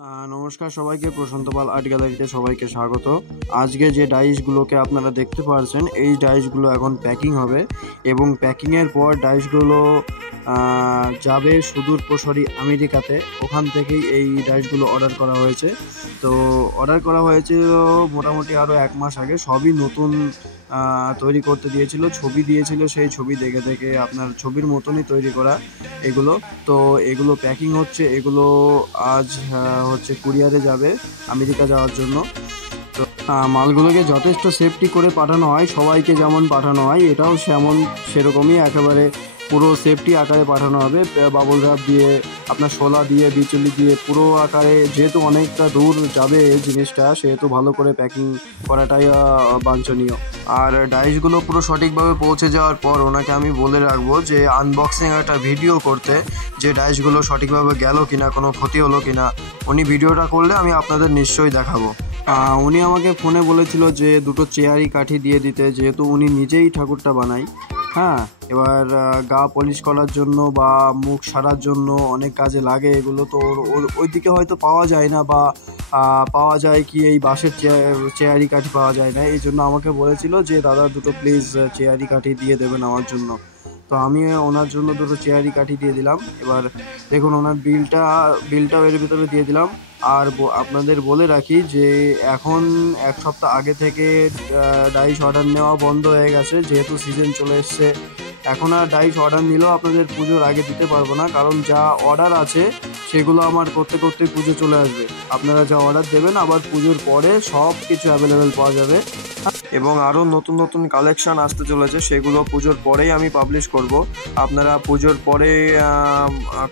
নমস্কার সবাইকে, প্রশান্ত পাল আর্ট গ্যালারিতে সবাইকে স্বাগত। আজকে যে ডাইসগুলোকে আপনারা দেখতে পাচ্ছেন, এই ডাইসগুলো এখন প্যাকিং হবে এবং প্যাকিংয়ের পর ডাইসগুলো যাবে সুদূর প্রসারী আমেরিকাতে। ওখান থেকেই এই ডাইসগুলো অর্ডার করা হয়েছে। তো অর্ডার করা হয়েছিল মোটামুটি আরও 1 মাস আগে। সবই নতুন তৈরি করতে দিয়েছিল, ছবি দিয়েছিল, সেই ছবি দেখে দেখে আপনার ছবির মতনই তৈরি করা এগুলো। তো এগুলো প্যাকিং হচ্ছে, এগুলো আজ হচ্ছে কুরিয়ারে যাবে আমেরিকা যাওয়ার জন্য। তো মালগুলোকে যথেষ্ট সেফটি করে পাঠানো হয়, সবাইকে যেমন পাঠানো হয় এটাও সেরকমই একেবারে পুরো সেফটি আকারে পাঠানো হবে। বাবল র্যাপ দিয়ে, আপনার শোলা দিয়ে, বিচুলি দিয়ে পুরো আকারে, যেহেতু অনেকটা দূর যাবে জিনিসটা, সেহেতু ভালো করে প্যাকিং করাটাই বাঞ্ছনীয়। আর ডাইসগুলো পুরো সঠিকভাবে পৌঁছে যাওয়ার পর ওনাকে আমি বলে রাখবো যে আনবক্সিং একটা ভিডিও করতে, যে ডাইসগুলো সঠিকভাবে গেল কিনা, কোনো ক্ষতি হলো কিনা। উনি ভিডিওটা করলে আমি আপনাদের নিশ্চয়ই দেখাবো। উনি আমাকে ফোনে বলেছিল যে 2টো চেয়ারই কাঠি দিয়ে দিতে, যেহেতু উনি নিজেই ঠাকুরটা বানায়। হ্যাঁ, এবার গা পলিশ করার জন্য বা মুখ সারার জন্য অনেক কাজে লাগে এগুলো। তো ওইদিকে হয়তো পাওয়া যায় না, বা পাওয়া যায় কি এই বাঁশের চেয়ারি কাঠি পাওয়া যায় না। এই জন্য আমাকে বলেছিল যে দাদা 2টো প্লিজ চেয়ারি কাঠি দিয়ে দেবেন আমার জন্য। তো আমি ওনার জন্য 2টো চেয়ারি কাঠি দিয়ে দিলাম। এবার দেখুন ওনার বিলটাও এর ভিতরে দিয়ে দিলাম। আর আপনাদের বলে রাখি যে এখন 1 সপ্তাহ আগে থেকে ডাইস অর্ডার নেওয়া বন্ধ হয়ে গেছে, যেহেতু সিজন চলে এসছে। এখন আর ডাইস অর্ডার নিলেও আপনাদের পুজোর আগে দিতে পারবো না, কারণ যা অর্ডার আছে সেগুলো আমার করতে করতে পুজো চলে আসবে। আপনারা যা অর্ডার দেবেন আবার পুজোর পরে সব কিছু অ্যাভেলেবেল পাওয়া যাবে। এবং আরও নতুন নতুন কালেকশান আসতে চলেছে, সেগুলো পুজোর পরেই আমি পাবলিশ করব। আপনারা পুজোর পরে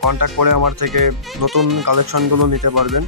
কন্ট্যাক্ট করে আমার থেকে নতুন কালেকশানগুলো নিতে পারবেন।